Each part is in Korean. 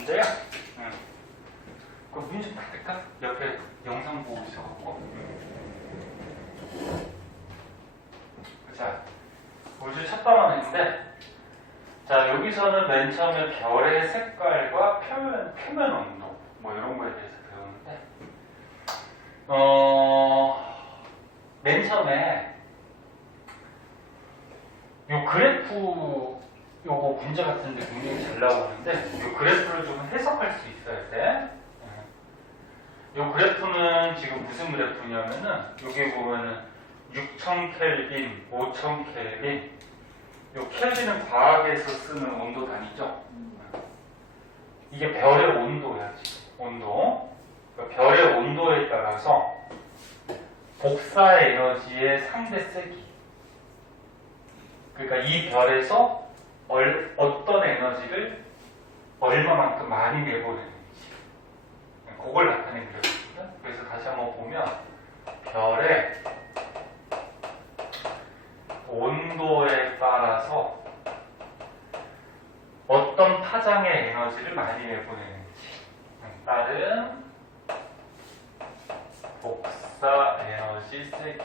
문제야. 그 문제 받을까? 옆에 영상 보고 있어갖고. 자, 우주 첫 단원인데, 자, 여기서는 맨 처음에 별의 색깔과 표면 온도, 뭐 이런 거에 대해서 배우는데, 맨 처음에 요 그래프, 요거 문제 같은데 굉장히 잘 나오는데, 요 그래프를 좀 해석할 수 있어야 돼. 요 그래프는 지금 무슨 그래프냐면은, 여기 보면은 6000 켈빈, 5000 켈빈, 요 켈빈은 과학에서 쓰는 온도 단위죠. 이게 별의 온도야, 지금. 온도. 그러니까 별의 온도에 따라서 복사 에너지의 상대 세기. 그러니까 이 별에서 어떤 에너지를 얼마만큼 많이 내보내는지. 그걸 나타낸 그래프거든. 그래서 다시 한번 보면, 별의 온도에 따라서 어떤 파장의 에너지를 많이 내보내는지 따른 복사 에너지 세기,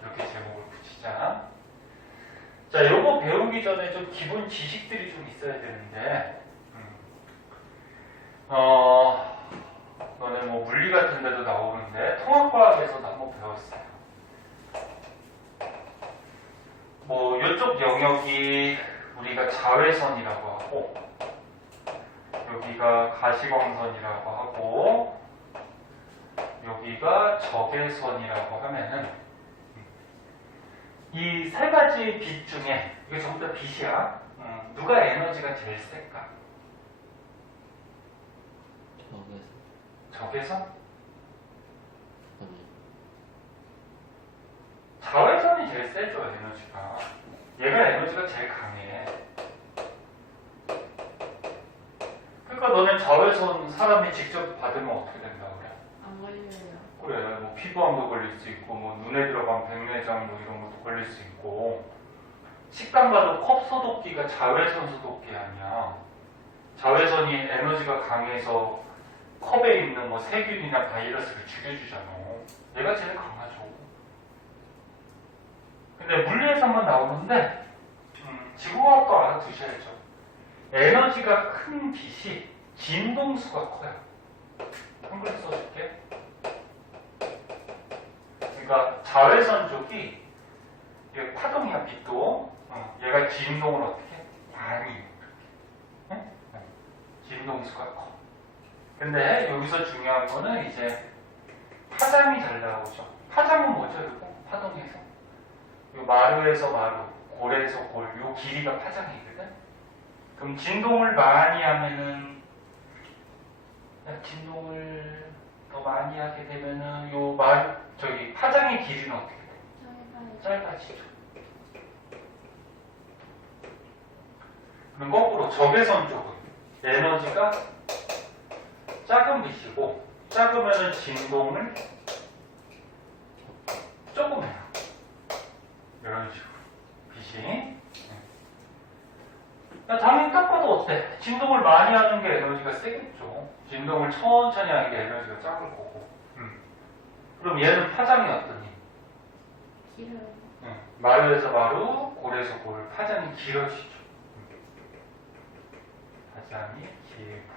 이렇게 제목을 붙이자. 자, 요거 배우기 전에 좀 기본 지식들이 좀 있어야 되는데, 너네 뭐 물리 같은 데도 나오는데 통합과학에서도 한번 배웠어요. 뭐 이쪽 영역이 우리가 자외선이라고 하고, 여기가 가시광선이라고 하고, 여기가 적외선이라고 하면은, 이 세 가지 빛 중에, 이게 전부 다 빛이야. 누가 에너지가 제일 셀까? 적외선? 자외선이 제일 세죠, 에너지가. 얘가 에너지가 제일 강해. 그러니까 너네 자외선 사람이 직접 받으면 어떻게 된다 그래? 안 걸려요. 그래, 뭐 피부암도 걸릴 수 있고, 뭐 눈에 들어간 백내장 뭐 이런 것도 걸릴 수 있고. 식당 가도 컵 소독기가 자외선 소독기 아니야. 자외선이 에너지가 강해서 컵에 있는 뭐 세균이나 바이러스를 죽여주잖아. 얘가 제일 강하죠. 근데 물리에서만 나오는데, 지구과학도 알아두셔야죠. 에너지가 큰 빛이 진동수가 커요. 한글로 써줄게. 그러니까 자외선 쪽이 이게 파동이야, 빛도. 얘가 진동을 어떻게 해? 많이 이렇게. 진동수가 커. 근데 여기서 중요한 거는 이제 파장이 잘 나오죠. 파장은 뭐죠, 이거? 파동에서. 요 마루에서 마루, 골에서 골, 요 길이가 파장이거든? 그럼 진동을 많이 하면은, 진동을 더 많이 하게 되면은, 요 마루, 파장의 길이는 어떻게 돼? 짧아지죠. 그럼 거꾸로 적외선 쪽은 에너지가 작은 빛이고, 작으면은 진동을 조금 해요. 이런 식으로 빛이. 당연히 딱 봐도 어때? 진동을 많이 하는 게 에너지가 세겠죠. 진동을 천천히 하는 게 에너지가 작을 거고. 그럼 얘는 파장이 어떠니? 길어요. 마루에서 마루, 골에서 골, 파장이 길어지죠. 파장이 길고.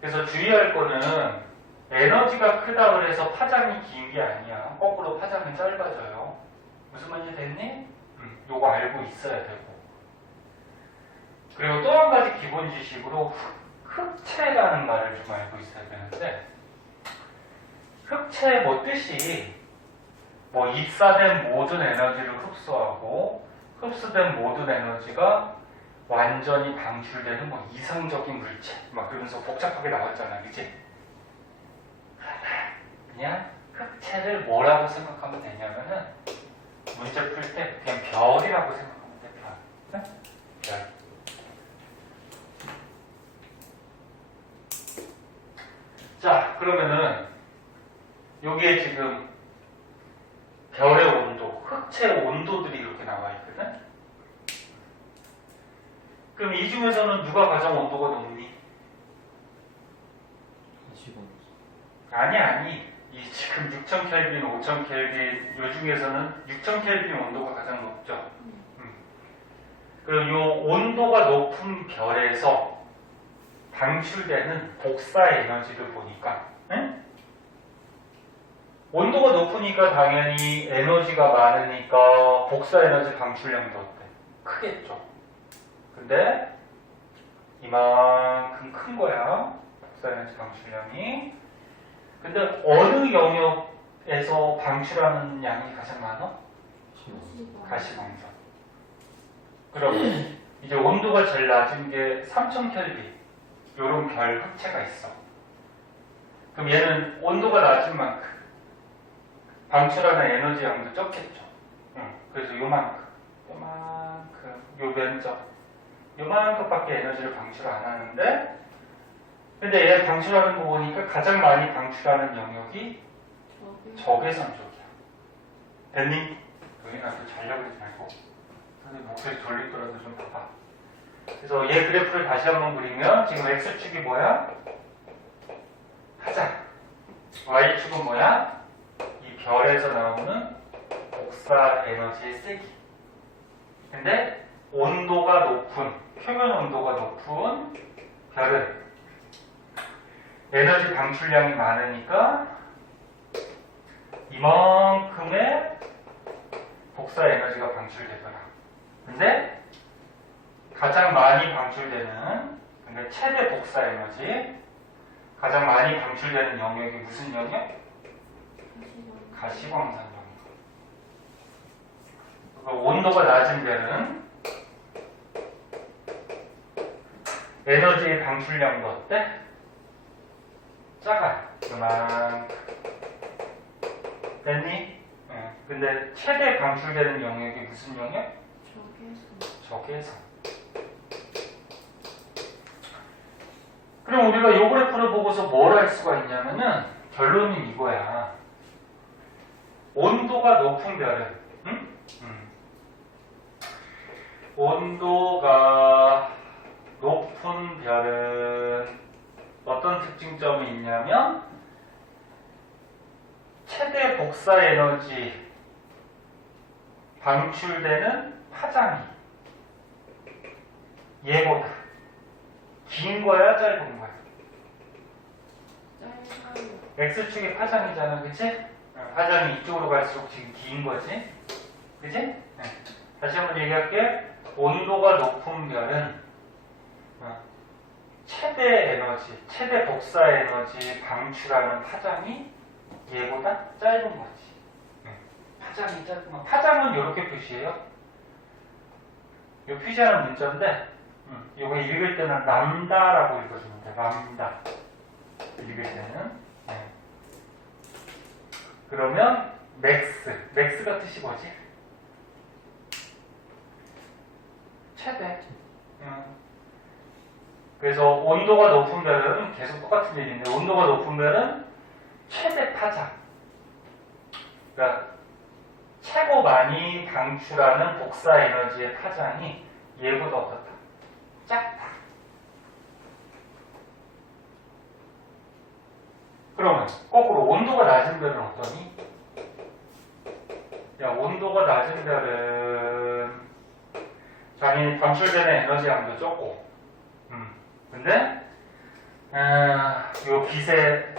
그래서 주의할 거는 에너지가 크다 그래서 파장이 긴 게 아니야. 거꾸로 파장은 짧아져요. 무슨 말인지 됐니? 요거 알고 있어야 되고. 그리고 또 한 가지 기본 지식으로 흑체라는 말을 좀 알고 있어야 되는데, 흑체 뭐 뜻이 뭐 입사된 모든 에너지를 흡수하고 흡수된 모든 에너지가 완전히 방출되는 뭐 이상적인 물체 막 그러면서 복잡하게 나왔잖아, 그치? 그냥 흑체를 뭐라고 생각하면 되냐면은 문제 풀 때 그냥 별이라고 생각하면 돼. 별. 별. 자, 그러면은 여기에 지금 별의 온도, 흑체 온도들이 이렇게 나와 있거든? 그럼 이 중에서는 누가 가장 온도가 높니? 가시광선. 아니. 이 지금 6000 켈빈, 5000 켈빈 요 중에서는 6000 켈빈 온도가 가장 높죠. 그리고 요 온도가 높은 별에서 방출되는 복사 에너지를 보니까 온도가 높으니까 당연히 에너지가 많으니까 복사 에너지 방출량도 어때? 크겠죠. 근데 이만큼 큰 거야. 복사 에너지 방출량이. 근데 어느 영역에서 방출하는 양이 가장 많아? 가시광선. 그러면 이제 온도가 제일 낮은 게 3000 켈빈. 요런 별 흑체가 있어. 그럼 얘는 온도가 낮은 만큼 방출하는 에너지 양도 적겠죠. 그래서 요만큼, 요 면적, 요만큼밖에 에너지를 방출 안 하는데, 근데 얘 방출하는 거 보니까 가장 많이 방출하는 영역이 적외선 쪽이야. 됐니? 여기 나도 자려고 그러지 말고 선생님 목소리 돌리더라도 좀 봐봐. 그래서 얘 그래프를 다시 한번 그리면 지금 X축이 뭐야? 파장. Y축은 뭐야? 이 별에서 나오는 복사 에너지의 세기. 근데 온도가 높은, 표면 온도가 높은 별은 에너지 방출량이 많으니까 이만큼의 복사 에너지가 방출되더라. 근데 가장 많이 방출되는, 근데 최대 복사 에너지, 가장 많이 방출되는 영역이 무슨 영역? 가시광선 영역. 온도가 낮은 별은 에너지의 방출량도 어때? 작아. 그만. 됐니? 근데 최대 방출되는 영역이 무슨 영역? 적외선. 그럼 우리가 요 그래프를 보고서 뭘 할 수가 있냐면은 결론은 이거야. 온도가 높은 별은 온도가 높은 별은 어떤 특징점이 있냐면 최대 복사 에너지 방출되는 파장이 얘보다 긴 거야, 짧은 거야? X축이 파장이잖아, 그치? 파장이 이쪽으로 갈수록 지금 긴 거지? 그치? 다시 한번 얘기할게. 온도가 높은 별은 최대 에너지, 최대 복사 에너지 방출하는 파장이 얘보다 짧은 거지. 파장이 짧은 거. 파장은 이렇게 표시해요. 이 표시하는 문자인데, 이거 읽을 때는 람다라고 읽어주면 돼. 람다. 읽을 때는. 그러면 맥스. 맥스가 뜻이 뭐지? 최대. 그래서 온도가 높은 별은 계속 똑같은 얘기인데, 온도가 높은 별은 최대 파장. 그러니까 최고 많이 방출하는 복사 에너지의 파장이 얘보다 어떻다? 작다. 그러면 거꾸로 온도가 낮은 별은 어떠니? 야, 온도가 낮은 별은 당연히 방출되는 에너지 양도 적고, 근데 요 빛의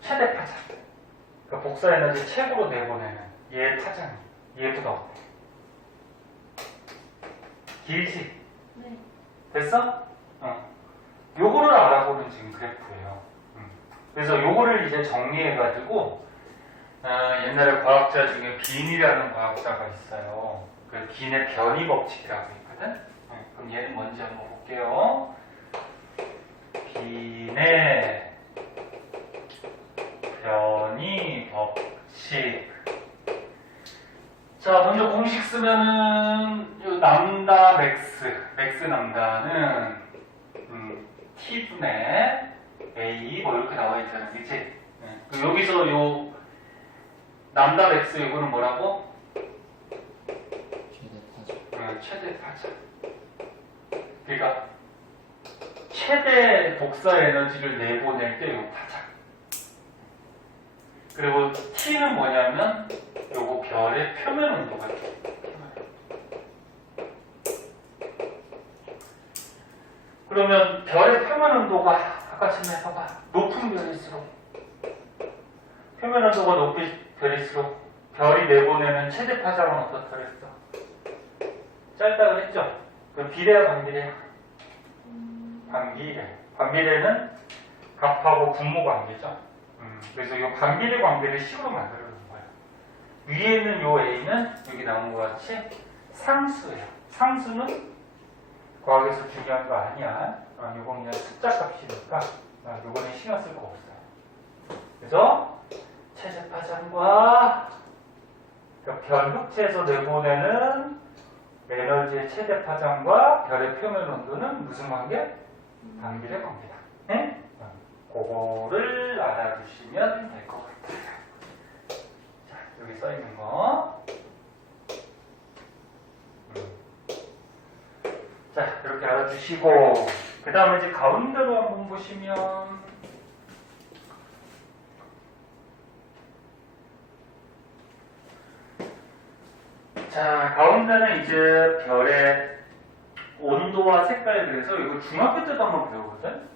최대 파장, 그러니까 복사 에너지 최고로 내보내는 얘의 파장이 얘보다 어때? 길지? 네. 됐어? 요거를 알아보는 지금 그래프예요. 그래서 요거를 이제 정리해가지고 옛날에 과학자 중에 빈이라는 과학자가 있어요. 그 빈의 변이 법칙이라고 있거든. 그럼 얘는 뭔지 한번 볼게요. 빈의 변이 법칙. 자, 먼저 공식 쓰면은 요 람다 맥스 람다는 T분의 A 뭐 이렇게 나와 있잖아, 그치? 여기서 요 람다 맥스 이거는 뭐라고? 최대 파장. 최대 파장. 그러니까 최대 복사 에너지를 내보낼 때 요 파장. 그리고 T는 뭐냐면 요거 별의 표면 온도가 돼요. 그러면 별의 표면 온도가 아까처럼 해봐봐. 높은 별일수록 표면 온도가 높은 별일수록 별이 내보내는 최대 파장은 어떻다 그랬어? 짧다 그랬죠? 그럼 비례야 반비례야? 반비례. 반비례는 값하고 분모 관계죠. 그래서 이 반비례 관계를 식으로 만들어 놓은 거예요. 위에 있는 요 A는 여기 나온 것 같이 상수예요. 상수는 과학에서 중요한 거 아니야. 이건 그냥 숫자 값이니까 이거는 신경 쓸 거 없어요. 그래서 최대 파장과 별 흑체에서 내보내는 에너지의 최대 파장과 별의 표면 온도는 무슨 관계? 반비례 관계다. 네? 그거를 알아두시면 될 것 같아요. 자, 여기 써 있는 거. 자, 이렇게 알아두시고, 그 다음에 이제 가운데로 한번 보시면, 자, 가운데는 이제 별의 온도와 색깔, 그래서 이거 중학교 때도 한번 배우거든?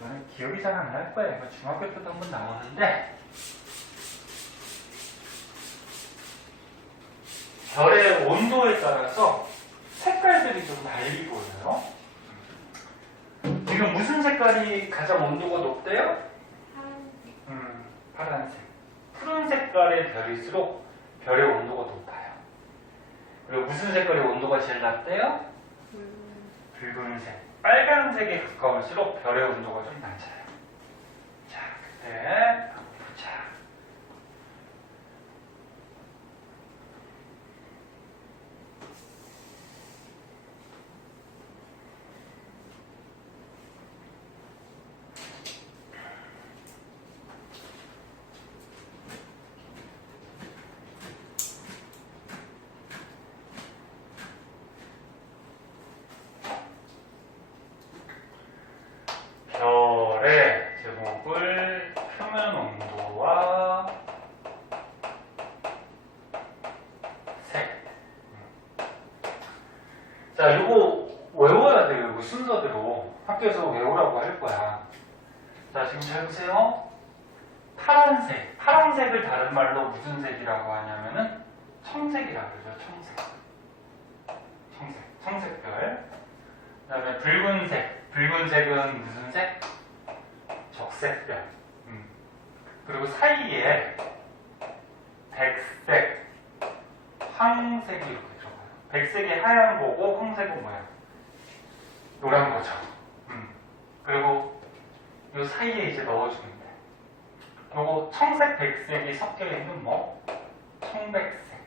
너는 기억이 잘 안 날 거야. 이거 중학교 때도 한번 나오는데, 별의 온도에 따라서 색깔들이 좀 달리 보여요. 지금 무슨 색깔이 가장 온도가 높대요? 파란색. 푸른 색깔의 별일수록 별의 온도가 높아요. 그리고 무슨 색깔의 온도가 제일 낮대요? 붉은색. 빨간색에 가까울수록 별의 온도가 좀 낮아요. 자, 그때 보자. 별의 제목을 표면 온도와 색. 자, 이거 외워야 돼요. 이거 순서대로. 학교에서 외우라고 할 거야. 자, 지금 잘 보세요. 파란색. 파란색을 다른 말로 무슨 색이라고 하냐면은 청색이라고 그러죠. 청색. 청색별. 그 다음에 붉은색. 붉은색은 무슨 색? 적색별. 그리고 사이에 백색, 황색이 이렇게 들어가요. 백색이 하얀 거고 황색은 뭐야? 노란 거죠. 그리고 이 사이에 이제 넣어주면 돼. 요거 청색, 백색이 섞여 있는 뭐? 청백색.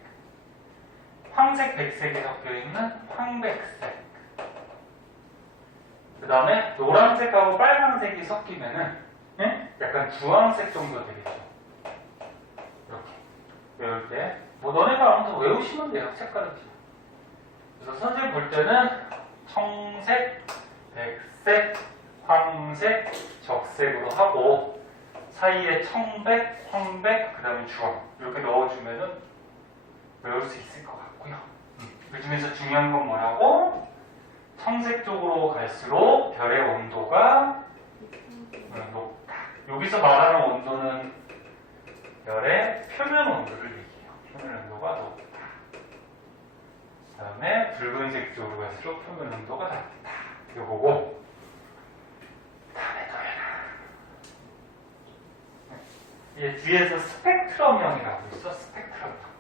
황색, 백색이 섞여 있는 황백색. 그 다음에 노란색하고 빨간색이 섞이면은 약간 주황색 정도 되겠죠. 이렇게 외울 때 뭐 너네가 아무튼 외우시면 돼요. 색깔은. 그래서 선생님 볼 때는 청색, 백색, 황색, 적색으로 하고 사이에 청백, 황백, 그 다음에 주황 이렇게 넣어주면은 외울 수 있을 것 같고요. 그 중에서 중요한 건 뭐라고? 청색 쪽으로 갈수록 별의 온도가 높다. 여기서 말하는 온도는 별의 표면 온도를 얘기해요. 표면 온도가 높다. 그 다음에 붉은색 쪽으로 갈수록 표면 온도가 낮다. 이거고 다음에 또 얘 뒤에서 스펙트럼형이라고 있어. 스펙트럼형.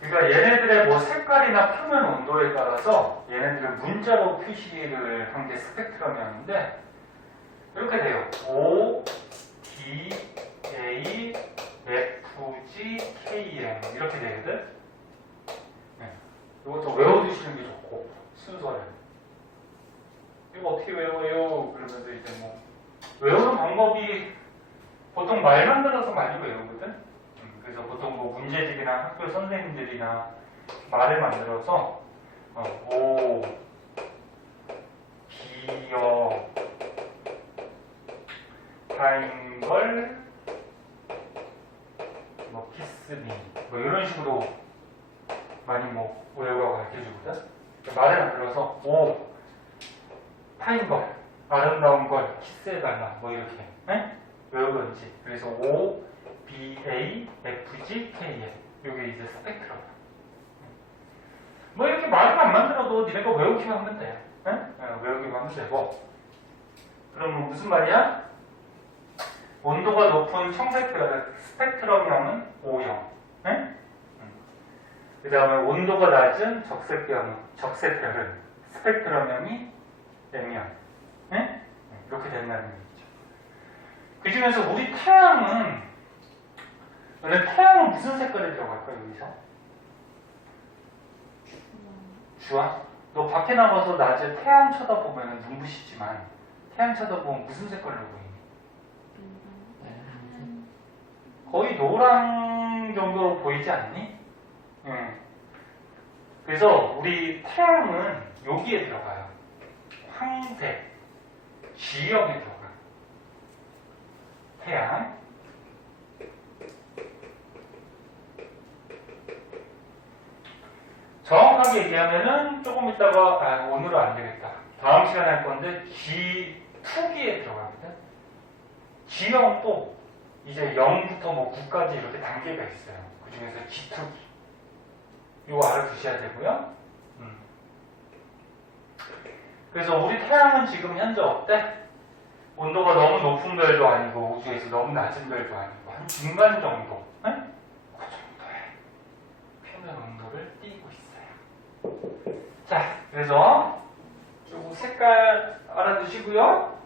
그러니까 얘네들의 뭐 색깔이나 표면 온도에 따라서 얘네들을 문자로 표시를 한 게 스펙트럼이었는데 이렇게 돼요. O, D, A, F, G, K, M 이렇게 되거든. 이것도 외워두시는 게 좋고 순서를. 이거 어떻게 외워요? 그러면서 이제 뭐 외우는 방법이 보통 말만 들어서 많이 외우거든. 그래서 보통 뭐 문제집이나 학교 선생님들이나 말을 만들어서 오, 기어, 타인 걸, 뭐 키스미, 뭐 이런 식으로 많이 뭐 외우라고 가르쳐주거든. 말을 만들어서 오, 타인 걸, 아름다운 걸 키스해달라, 뭐 이렇게 외우던지. 그래서 O, B, A, F, G, K, L 이게 이제 스펙트럼. 뭐 이렇게 말을 안 만들어도 니네가 외우기만 하면 돼. 외우기만 하면 되고. 그럼 무슨 말이야? 온도가 높은 청색별 스펙트럼형은 O형. 그 다음에 온도가 낮은 적색별은 스펙트럼형이 M형. 이렇게 된다는 얘기죠. 그 중에서 우리 태양은 무슨 색깔이 들어갈까 여기서? 주황? 너 밖에 나가서 낮에 태양 쳐다보면 눈부시지만 태양 쳐다보면 무슨 색깔로 보이니? 거의 노랑 정도로 보이지 않니? 그래서 우리 태양은 여기에 들어가요. 황색, G형에 들어가. 태양. 정확하게 얘기하면은 조금 있다가 오늘은 안 되겠다. 다음 시간에 할 건데 G2기에 들어가거든. G형도 이제 0부터 뭐 9까지 이렇게 단계가 있어요. 그 중에서 G2기. 이거 알아두셔야 되고요. 그래서 우리 태양은 지금 현재 어때? 온도가 너무 높은 별도 아니고 우주에서 너무 낮은 별도 아니고 한 중간 정도. 그 정도의 표면 온도를 띠고 있어요. 자, 그래서 요거 색깔 알아두시고요.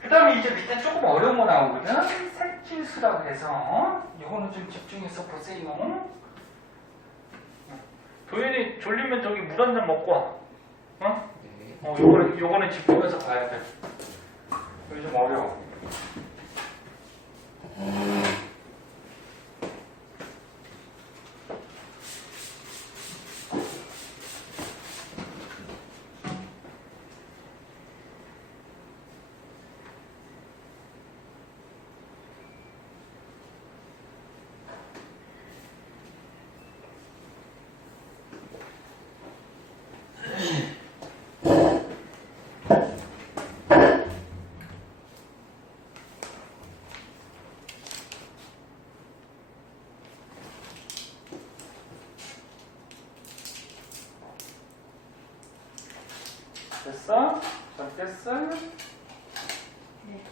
그 다음에 이제 밑에 조금 어려운 거 나오거든. 색질수라고 해서 이거는 좀 집중해서 보세요. 도현이 졸리면 저기 물 한 잔 먹고 와. 요거는 집중해서 봐야 돼. 이거 좀 어려워. 됐어? 잘 됐어? 네.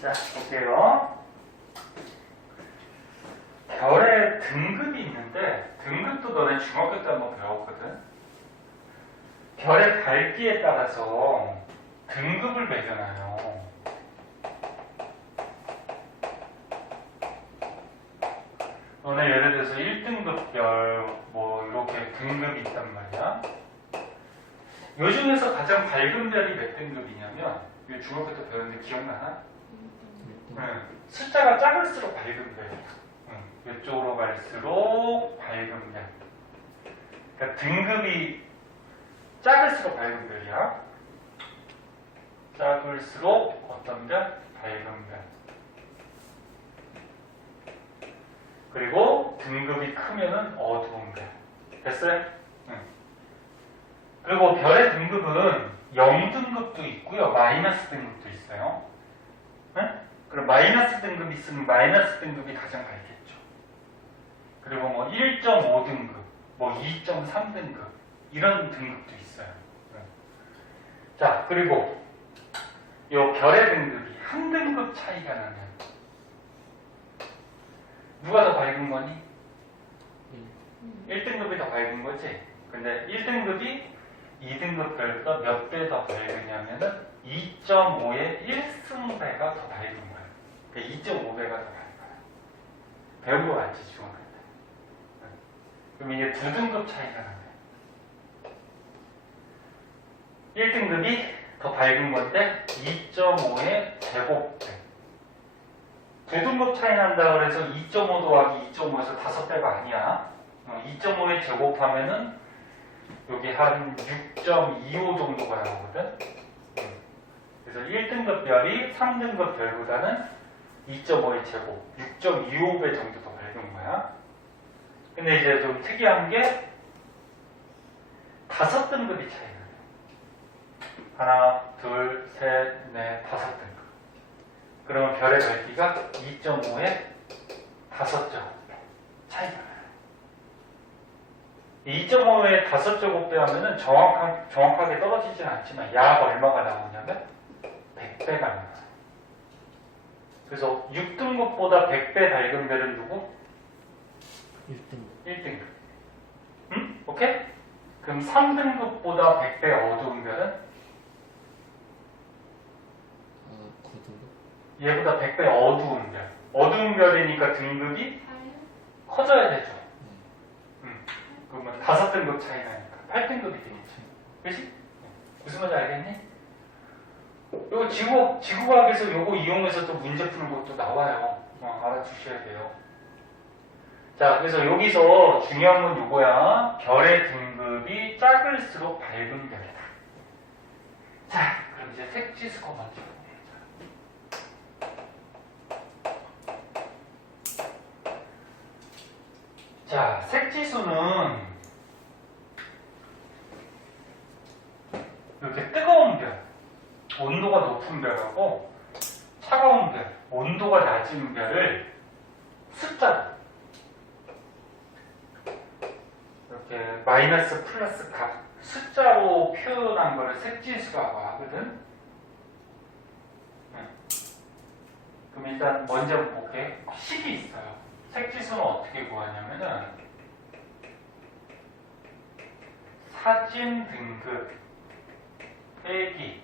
자, 볼게요. 별의 등급이 있는데 등급도 너네 중학교 때 한번 배웠거든. 별의 밝기에 따라서 등급을 매겨놔요. 너네 예를 들어서 1등급 별, 뭐 이렇게 등급이 있단 말이야. 요 중에서 가장 밝은 별이 몇 등급이냐면, 이거 중학교 때 배웠는데 기억나나? 숫자가 작을수록 밝은 별이야. 이쪽으로 갈수록 밝은 별. 그러니까 등급이 작을수록 밝은 별이야. 작을수록 어떤 별? 밝은 별. 그리고 등급이 크면은 어두운 별. 됐어요? 그리고 별의 등급은 0등급도 있고요. 마이너스 등급도 있어요. 그럼 마이너스 등급이 있으면 마이너스 등급이 가장 밝겠죠. 그리고 뭐 1.5등급, 뭐 2.3등급 이런 등급도 있어요. 자, 그리고 이 별의 등급이 한 등급 차이가 나면 누가 더 밝은 거니? 1등급이 더 밝은 거지. 근데 1등급이 2등급 별보다 몇 배 더 밝으냐면은 2.5의 1승배가 더 밝은 거예요. 그러니까 2.5배가 더 밝아요. 배운 거 알지, 지금? 그럼 이게 두 등급 차이가 나요. 1등급이 더 밝은 건데 2.5의 제곱배. 두 등급 차이 난다 그래서 2.5 더하기 2.5에서 5배가 아니야. 2.5의 제곱하면은 여기 한 6.25 정도가 나오거든. 그래서 1등급 별이 3등급 별보다는 2.5의 제곱, 6.25배 정도 더 밝은 거야. 근데 이제 좀 특이한 게 5등급이 차이 나요. 하나, 둘, 셋, 넷, 5등급. 그러면 별의 밝기가 2.5에 5제곱배 차이가 나요. 2.5에 5제곱배 하면은 정확하게 떨어지진 않지만 야가 얼마가 나오냐면 100배가 나와요. 그래서 6등급보다 100배 밝은 별은 누구? 1등급. 응? 오케이? 그럼 3등급보다 100배 어두운 별은? 9등급? 얘보다 100배 어두운 별. 어두운 별이니까 등급이 커져야 되죠. 그러면 5등급 차이 나니까 8등급이 되겠지. 그치? 무슨 말인지 알겠니? 요거 지구과학에서 요거 이용해서 또 문제 푸는 것도 나와요. 알아주셔야 돼요. 자, 그래서 여기서 중요한 건 요거야. 별의 등급이 작을수록 밝은 별이다. 자, 그럼 이제 색지수가 먼저. 자, 색지수는 이렇게 뜨거운 별, 온도가 높은 별하고 차가운 별, 온도가 낮은 별을 숫자로 이렇게 마이너스 플러스 값 숫자로 표현한 거를 색지수라고 하거든. 그럼 일단 먼저 볼게. 식이 있어요. 색지수는 어떻게 구하냐면은 사진 등급 빼기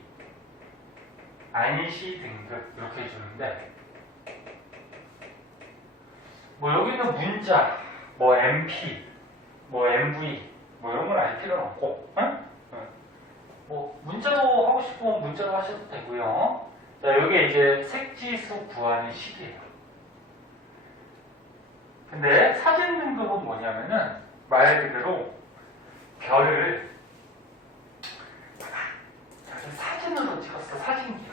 안시 등급 이렇게 해주는데 뭐 여기는 문자 뭐 MP 뭐 MV 뭐 이런 건 알 필요는 없고 응? 뭐 문자로 하고 싶으면 문자로 하셔도 되고요. 자, 여기에 이제 색지수 구하는 식이에요. 근데 사진 등급은 뭐냐면은 말 그대로 별을 사진으로 찍었어. 사진기로.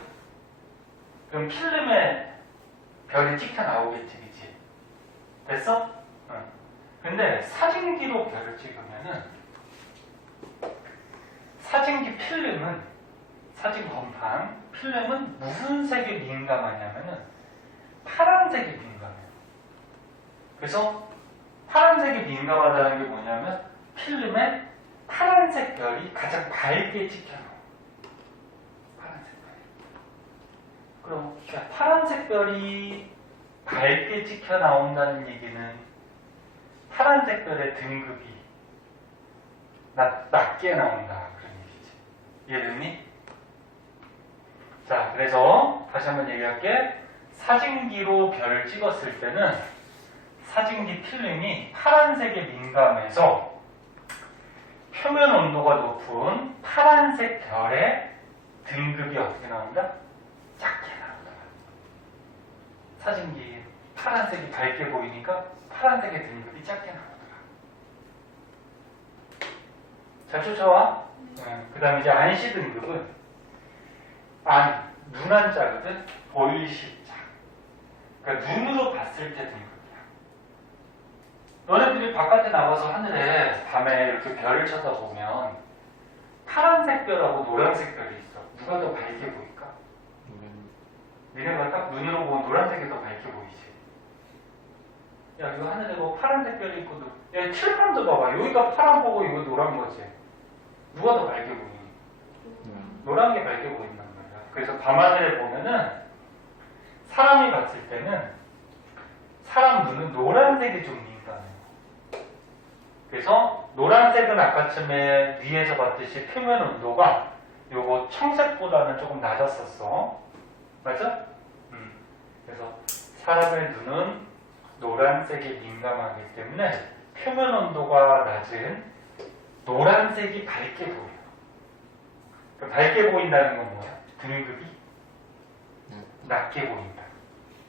그럼 필름에 별이 찍혀 나오겠지, 그치? 됐어? 응. 근데 사진기로 별을 찍으면은 사진기 필름은 사진 건판 필름은 무슨 색에 민감하냐면은 파란색에 민감해요. 그래서 파란색이 민감하다는 게 뭐냐면 필름에 파란색 별이 가장 밝게 찍혀요. 파란색 별이. 그럼 파란색 별이 밝게 찍혀 나온다는 얘기는 파란색 별의 등급이 낮게 나온다 그런 얘기지. 이해됐니? 자, 그래서 다시 한번 얘기할게. 사진기로 별을 찍었을 때는 사진기 필름이 파란색에 민감해서 표면 온도가 높은 파란색 별의 등급이 어떻게 나온다? 작게 나온다. 사진기 파란색이 밝게 보이니까 파란색의 등급이 작게 나오더라. 잘 쫓아와? 그 다음에 이제 안시 등급은 눈 한자거든? 보일시자. 그러니까 눈으로 봤을 때 등급이야. 너네들이 바깥에 나가서 하늘에 밤에 이렇게 별을 쳐다보면 파란색 별하고 노란색 별이 있어. 누가 더 밝게 보일까? 니네가 딱 눈으로 보면 노란색이 더 밝게 보이지. 야, 이거 하늘에 뭐 파란색 별이 있고, 야, 칠판도 봐봐. 여기가 파란 거고 이거 노란 거지. 누가 더 밝게 보이니? 노란 게 밝게 보인단 말이야. 그래서 밤하늘에 보면은 사람이 봤을 때는 사람 눈은 노란색이 좀 민감해요. 그래서 노란색은 아까쯤에 위에서 봤듯이 표면 온도가 요거 청색보다는 조금 낮았었어. 맞아? 그래서 사람의 눈은 노란색이 민감하기 때문에 표면 온도가 낮은 노란색이 밝게 보여요. 그럼 밝게 보인다는 건 뭐야? 등급이 낮게 보인다.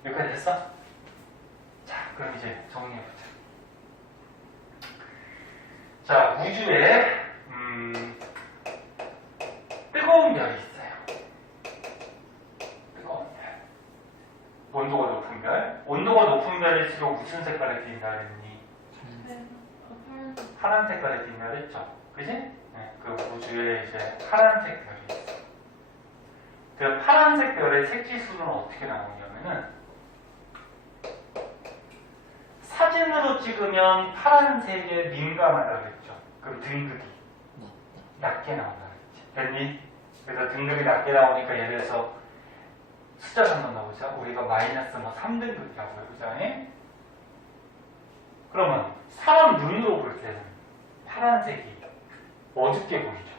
여기까지 됐어? 자, 그럼 이제 정리해보자. 자, 우주에 뜨거운 별이 있어요. 뜨거운 별. 온도가 높은 별. 온도가 높은 별일수록 무슨 색깔에 띈다 그랬니? 파란 색깔에 띈다 그랬죠? 그지? 네, 그 우주에 이제 파란색 별이 있어. 그 파란색 별의 색지수는 어떻게 나오냐면은 사진으로 찍으면 파란색에 민감하다 그랬죠. 그럼 등급이 낮게 나온다 그랬지. 됐니? 그래서 등급이 낮게 나오니까 예를 들어서 숫자 한번 넣어보자. 우리가 마이너스 뭐 3등급이라고 해보자. 그러면 사람 눈으로 볼 때는 파란색이 어둡게 보이죠.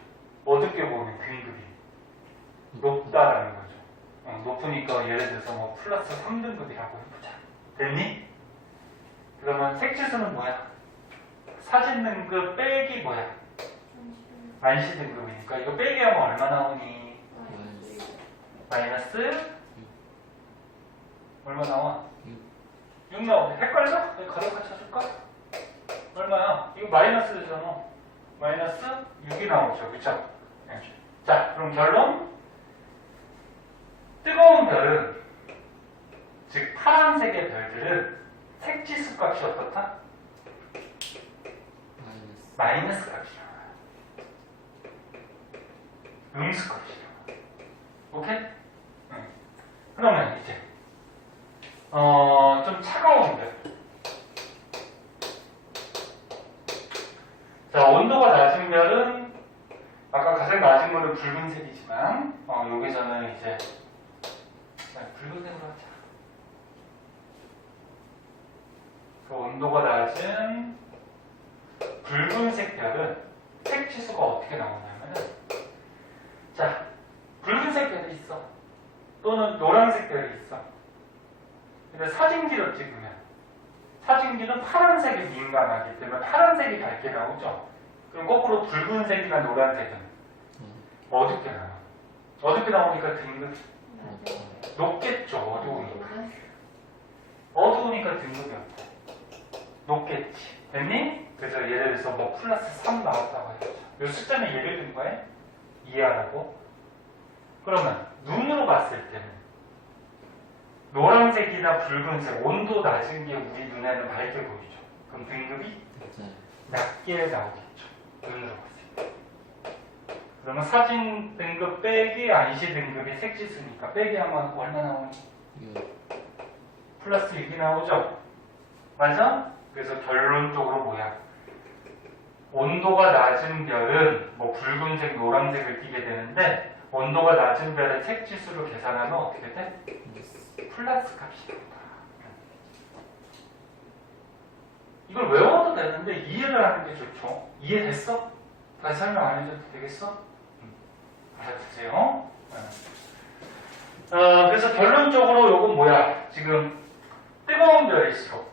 어둡게 보이면 등급이 높다라는 거죠. 높으니까 예를 들어서 뭐 플러스 3등급이라고 해보자. 됐니? 그러면 색지수는 뭐야? 사진 등급 빼기 뭐야? 만시 등급이니까 이거 빼기 하면 얼마 나오니? 마이너스 얼마 나와? 6 나오네. 헷갈려? 가격가 쳐줄까? 얼마야? 이거 마이너스 되잖아. 마이너스 6이 나오죠. 그쵸? 네. 자, 그럼 결론? 뜨거운 별은, 즉 파란색의 별들은 색지수 값이 어떻다? 마이너스 값이 나와요. 음수 값이 나와요. 오케이? 네. 그러면 이제 좀 차가운 별. 자, 온도가 낮은 별은 아까 가장 낮은 거는 붉은색이지만 여기서는 이제 붉은색으로 하자. 그 온도가 낮은 붉은색 별은 색지수가 어떻게 나오냐면은 자, 붉은색 별이 있어. 또는 노란색 별이 있어. 근데 사진기로 찍으면 사진기는 파란색에 민감하기 때문에 파란색이 밝게 나오죠. 그럼 거꾸로 붉은색이나 노란색은 어둡게 나와. 어둡게 나오니까 등급이 높겠죠. 어두우니까. 어두우니까 등급이 없고 높겠지. 됐니? 그래서 예를 들어서 뭐 플러스 3 나왔다고 해보자. 이 숫자는 예를 든 거에 이해하라고. 그러면 눈으로 봤을 때는 노란색이나 붉은색, 온도 낮은 게 우리 눈에는 밝게 보이죠. 그럼 등급이 낮게 나오겠죠. 눈으로 봤을 때. 그러면 사진 등급 빼기 안시 등급이 색지수니까 빼기 하면 얼마 나오니? 플러스 6이 나오죠. 맞아? 그래서 결론적으로 뭐야? 온도가 낮은 별은 뭐 붉은색, 노란색을 띠게 되는데 온도가 낮은 별의 색지수를 계산하면 어떻게 돼? 플러스 값이 나온다. 이걸 외워도 되는데 이해를 하는 게 좋죠. 이해됐어? 다시 설명 안 해줘도 되겠어? 알아두세요. 그래서 결론적으로 요건 뭐야? 지금 뜨거운 별일수록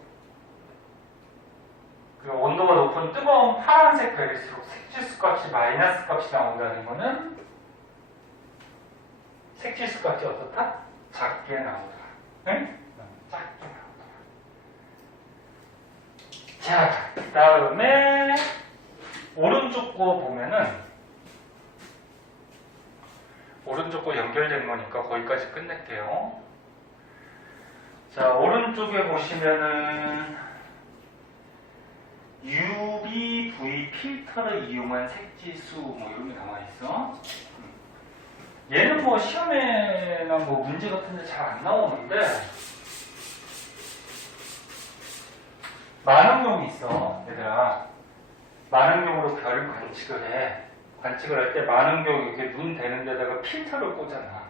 그 온도가 높은 뜨거운 파란색 별일수록 색지수 값이 마이너스 값이 나온다는 거는 색지수 값이 어떻다? 작게 나온다. 응? 작게 나온다. 자, 그 다음에 오른쪽 거 보면은 오른쪽 거 연결된 거니까 거기까지 끝낼게요. 자, 오른쪽에 보시면은 UV 필터를 이용한 색지수 뭐 이런 게 나와 있어. 얘는 뭐 시험에나 뭐 문제 같은 데 잘 안 나오는데 만원경이 있어. 얘들아, 만원경으로 별을 관측을 해. 관측을 할 때 만원경 이렇게 눈 대는 데다가 필터를 꽂아놔.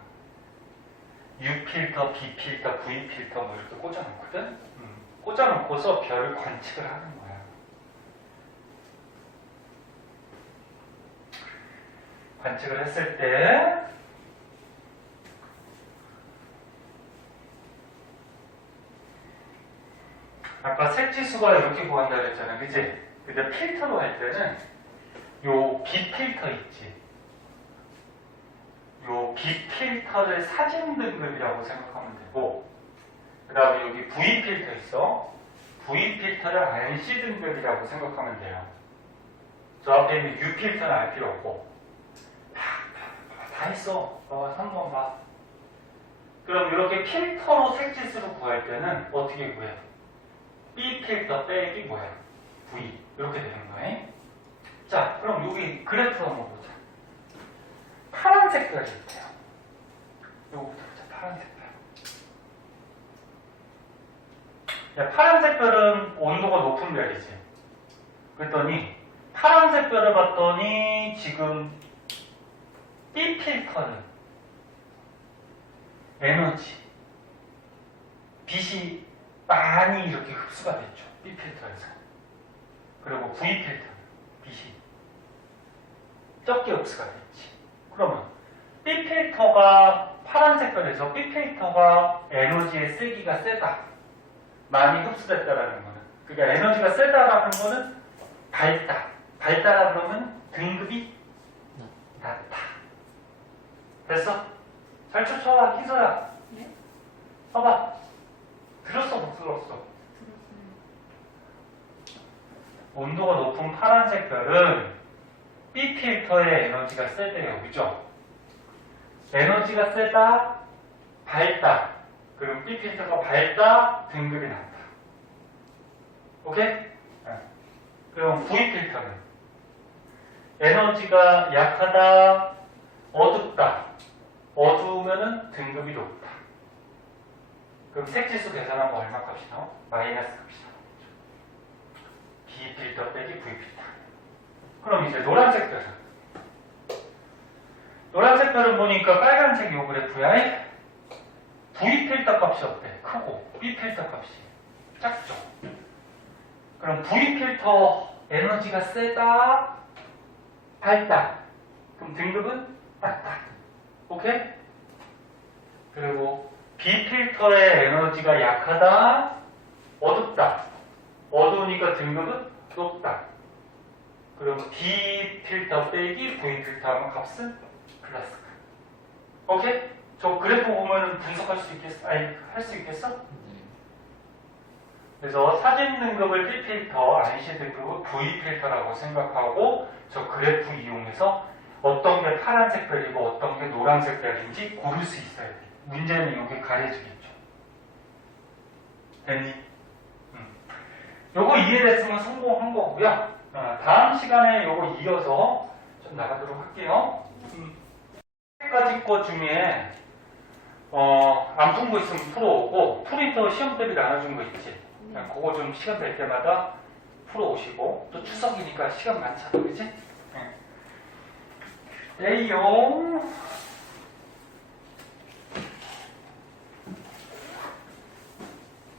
U 필터, B 필터, V 필터 뭐 이렇게 꽂아놓거든. 꽂아놓고서 별을 관측을 하는 거야. 관측을 했을 때 아까 색지수가 이렇게 구한다 그랬잖아, 그치? 근데 필터로 할 때는 요 빛 필터 있지? 요 빛 필터를 사진 등급이라고 생각하면 되고, 그 다음에 여기 V 필터 있어. V 필터를 RC 등급이라고 생각하면 돼요. 저 앞에 있는 U 필터는 알 필요 없고. 다 있어. 3번 봐. 그럼 이렇게 필터로 색지수를 구할 때는 어떻게 구해? B 필터 빼기 뭐야? V. 이렇게 되는 거예요. 자, 그럼 여기 그래프 한번 보자. 파란 색깔이 있대요. 요거부터 보자. 파란 색깔. 야, 파란 색깔은 온도가 높은 별이지. 그랬더니 파란색 별을 봤더니 지금 B 필터는 에너지, 빛이 많이 이렇게 흡수가 됐죠. B 필터에서. 그리고 V 필터는 빛이 적게 흡수가 됐지. 그러면 B 필터가 파란 색깔에서 B 필터가 에너지의 세기가 세다. 많이 흡수됐다라는 거는. 그러니까 에너지가 세다라는 거는 밝다. 밝다라 그러면 등급이 낮다. 됐어? 잘 쫓아와, 희서야. 네? 봐봐. 들었어, 못 들었어? 들었어요. 온도가 높은 파란색 별은 B 필터의 에너지가 세대요. 그죠? 에너지가 세다, 밝다. 그럼 B 필터가 밝다, 등급이 낮다. 오케이? 네. 그럼 V 필터는 에너지가 약하다, 어둡다. 어두우면은 등급이 높다. 그럼 색지수 계산하면 얼마 값이 나와? 마이너스 값이 나오죠. B 필터 빼기 V 필터. 그럼 이제 노란색 별은? 노란색 별은 보니까 빨간색 요 그래프야. V 필터 값이 어때? 크고 B 필터 값이 작죠. 그럼 V 필터 에너지가 세다, 밝다. 그럼 등급은 낮다. 오케이? 그리고 B 필터의 에너지가 약하다, 어둡다. 어두우니까 등급은 높다. 그럼 B 필터 빼기 V 필터 하면 값은 플러스. 오케이? 저 그래프 보면 분석할 수 있겠어? 아니, 할 수 있겠어? 그래서 사진 등급을 B 필터, RC 등급을 V 필터라고 생각하고 저 그래프 이용해서 어떤 게 파란색 별이고 어떤 게 노란색 별인지 고를 수 있어야 돼. 문제는 여기 가려주겠죠. 됐니? 요거 이해됐으면 성공한 거고요. 다음 시간에 요거 이어서 좀 나가도록 할게요. 까지 거 중에 안 푼 거 있으면 풀어오고 프린터 시험 대비 나눠준 거 있지? 그거 좀 시간 될 때마다 풀어오시고 또 추석이니까 시간 많잖아, 그치? 네요.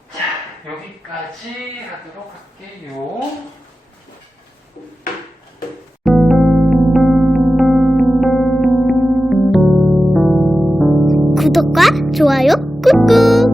자, 여기까지 하도록 할게요. 구독과 좋아요 꾹꾹.